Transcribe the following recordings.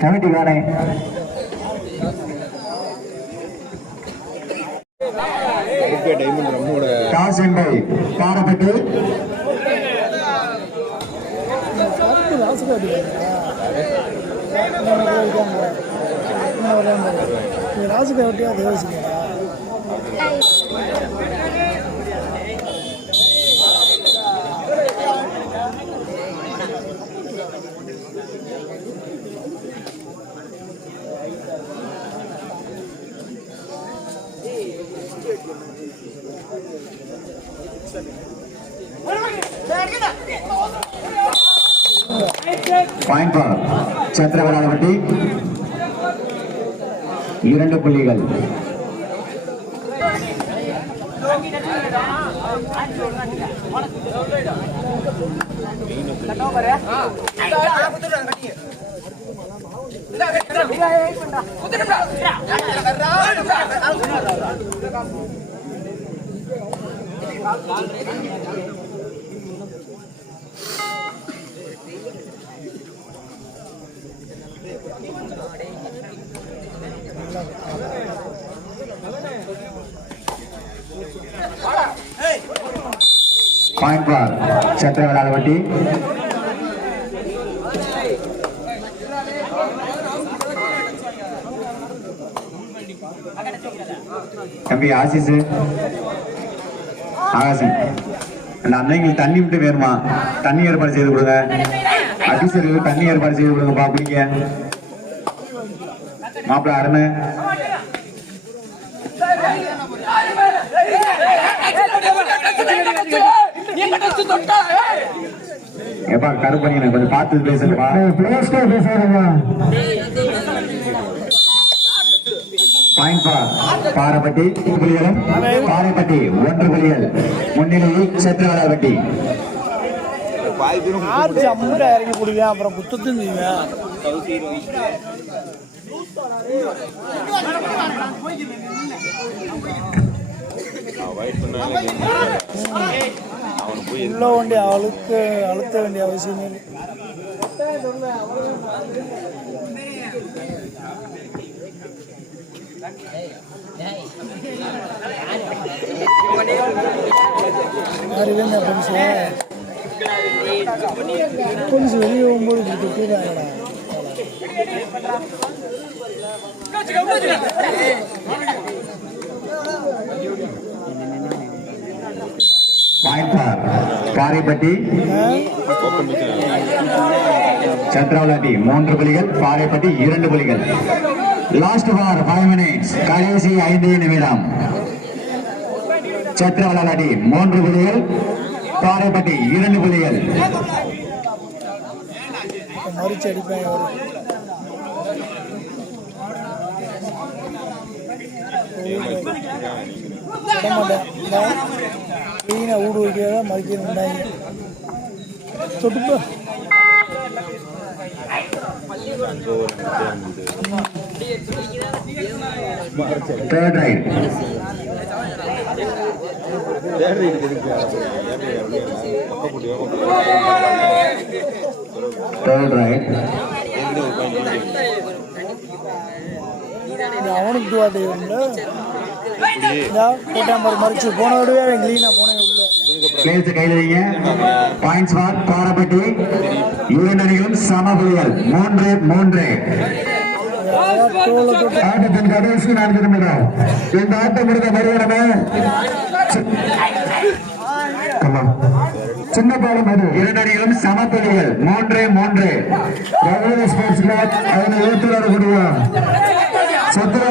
Committee காணே. Diamond நம்மோட டாஸ் என்பை பாரப்பட்டு ராசுக்கு ஒட்டியா பாயிண்ட் பார் சந்திரவராவட்டி இரண்டு புள்ளிகள். பாயிண்ட் பார் வட்டி தம்பி ஆசிஸ். ஆகாசன் அந்த அன்னைங்களுக்கு தண்ணி விட்டு வேணுமா? தண்ணி ஏற்பாடு செய்து கொடுங்க. அபிசர்களுக்கு தண்ணி ஏற்பாடு செய்து கொடுங்கப்பா குடிக்க மாப்பிள்ள அருண் ஏப்பா கருப்பணிங்க கொஞ்சம் பார்த்து பேசுங்கப்பா. Point for. பாரப்பட்டி புலிகளும் பாறைப்பட்டி ஒன்று புலிகள். முன்னிலையில் சத்திரவராப்பட்டி பாய் இறங்கி கொடுவேன் அப்புறம் குத்தத்தும் செய்வேன் உள்ள வண்டி அழுத்த அழுத்த வேண்டிய அவசியமே இல்லை. அறிவேங்க பொலிசு வெளியே போகும்போது இப்படி தூக்காங்கடா பாறைப்பட்டி மூன்று புலிகள் பாறைப்பட்டி இரண்டு புலிகள். லாஸ்ட் ஃபார் ஃபைவ் மினிட்ஸ் கடைசி ஐந்து நிமிடம். சத்திரவலாட்டி மூன்று புள்ளிகள் பாறைப்பட்டி இரண்டு புள்ளிகள் மறிச்சு ஊடு வைக்கிறத மறிக்கிறாங்க தொட்டுப்போ third raid third raid third raid அவனுக்கு துவாட்டை பாரு மறிச்சு. போன விடவே அவன் போனே உள்ள. பிளேஸ் கையில் வைங்க. பாயிண்ட்ஸ் பார் பாரப்பட்டி இரண்டு அணிகளும் சம புலிகள் மூன்று மூன்று. ஆட்டத்தின் கடைசி நான்கு நிமிடம் இந்த ஆட்டம் முடிந்த மறுவரமே சின்ன பாலம் அது இரண்டு மூன்று மூன்று ஸ்போர்ட்ஸ் கிளப் அதனை ஏற்று வரக்கூடிய சத்திர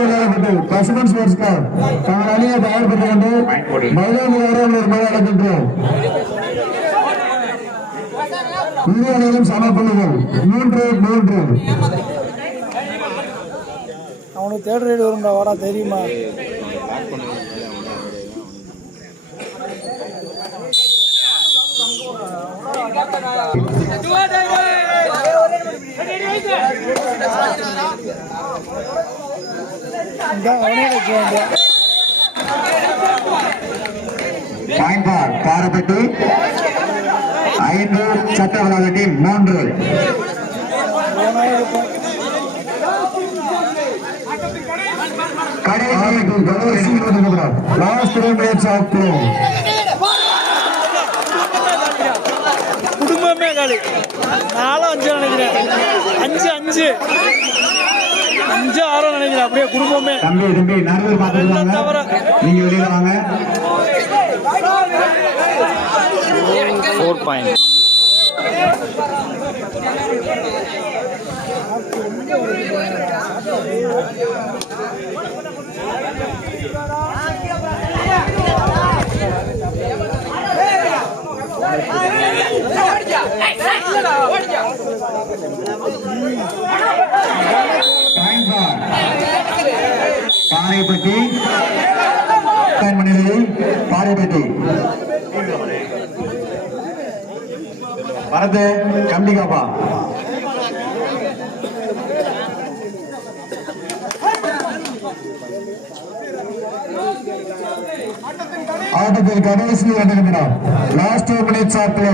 பசுமன் ஸ்போர்ட்ஸ் கிளப் தங்கள் அணியை தயார்படுத்திக் கொண்டு மைதான விளையாடுகின்றோம் இரு அணிகளும் மூன்று மூன்று. அவனுக்கு தேர்ட் ரைடு வரும்டா வாடா தெரியுமா. பாரப்பட்டு ஐந்து சட்டவளாகட்டி மூன்று. பாறைக்கு கணேசி லாஸ்ட் ஆஃப் ப்ளே குடும்பமே காலி. நாலும் அஞ்சு நினைக்கிறேன் அஞ்சு அஞ்சு அஞ்சு. ஆறோ நினைக்கிறேன் அப்படியே குடும்பமே தம்பி தம்பி நடுவில் பார்த்துருக்காங்க நீங்க வெளியில வாங்க ஃபோர் பாயிண்ட் பாறைப்பட்டி மணிகளில் பாறைப்பட்டி வரது கம்பிகாப்பா ஆட்டத்தில் கடைசி இரண்டு நிமிடம் last two minutes of play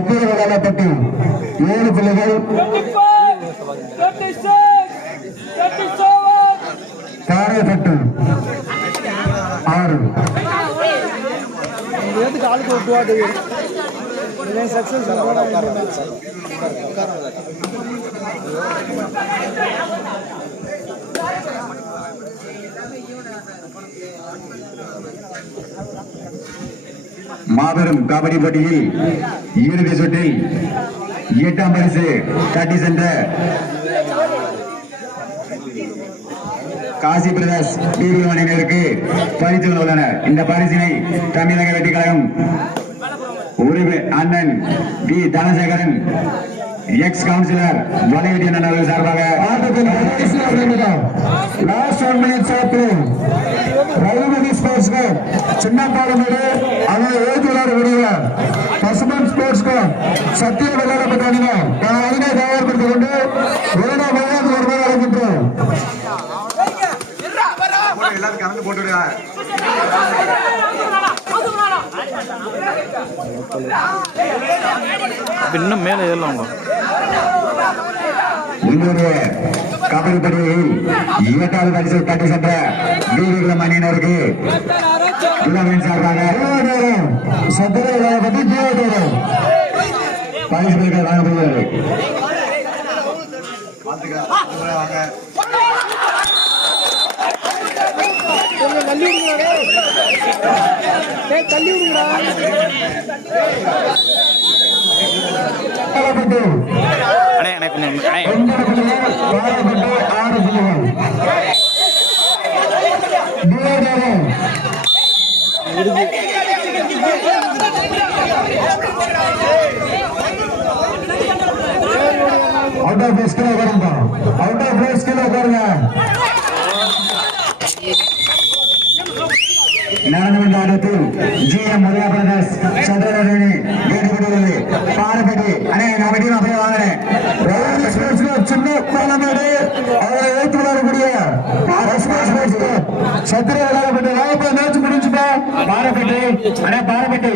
சத்திர விளையாடப்பட்டு ஏழு பிள்ளைகள். காரைப்பட்டு ஆறு. சக்சஸ் ஆளுக்கு ஒரு டூ இதே சக்ஸஸ் மாபெரும் கபடி போட்டியில் இறுதி சுற்றில் எட்டாம் பரிசு தட்டி சென்ற காசி பிரதாஸ் டிவி பரிசுகள் உள்ளன இந்த பரிசினை தமிழக வெற்றி கழகம் உரிமை அண்ணன் வி. தனசேகரன் எக்ஸ் கவுன்சிலர் வலையடி அண்ணன் அவர்கள் சார்பாக last one minutes of railway sports சின்ன பாலமேடு அதனை எழுத்து விளையாடக்கூடிய பசுமன் ஸ்போர்ட்ஸ் சத்திய விளையாடப்பட்டாங்க நான் அதனை தயார்படுத்திக் கொண்டு வேணா அழைக்கின்றோம் எல்லாரும் கலந்து போட்டு இன்னும் மேலே ஏறலாம்? இன்னொரு கபடி போட்டியில் இரண்டாவது பரிசு கட்டி சென்ற வீரர்கள் மணியினருக்கு இளவன் சார்பாக சத்திர விளையாட்டு தேவைப்படும் வழங்கப்படுகிறது தள்ளி அண்ணே அண்ணே கொஞ்சம் அண்ணே ஒன்பது புள்ளிகள் விளையாடப்பட்டு ஆறு புள்ளிகள் தேவைப்படும் அவுட் ஆஃப் பிளேஸ் கீழே உட்காருங்க அவுட் ஆஃப் பிளேஸ் கீழே உட்காருங்க நடந்து வந்த ஆட்டத்தில் ஜிஎம் மரியா பிரதர்ஸ் சந்திரனி வேண்டுபடுகிறது பாரப்பட்டி அண்ணே நான் வெட்டி அப்படியே வாங்கினேன் ரயில்வே சின்ன பாலமேடு அவரை ஏற்று விளையாடக்கூடிய சத்திர விளையாடப்பட்டு வாங்க மேட்ச் முடிஞ்சுட்டா பாரபட்டி அண்ணே பாரபட்டி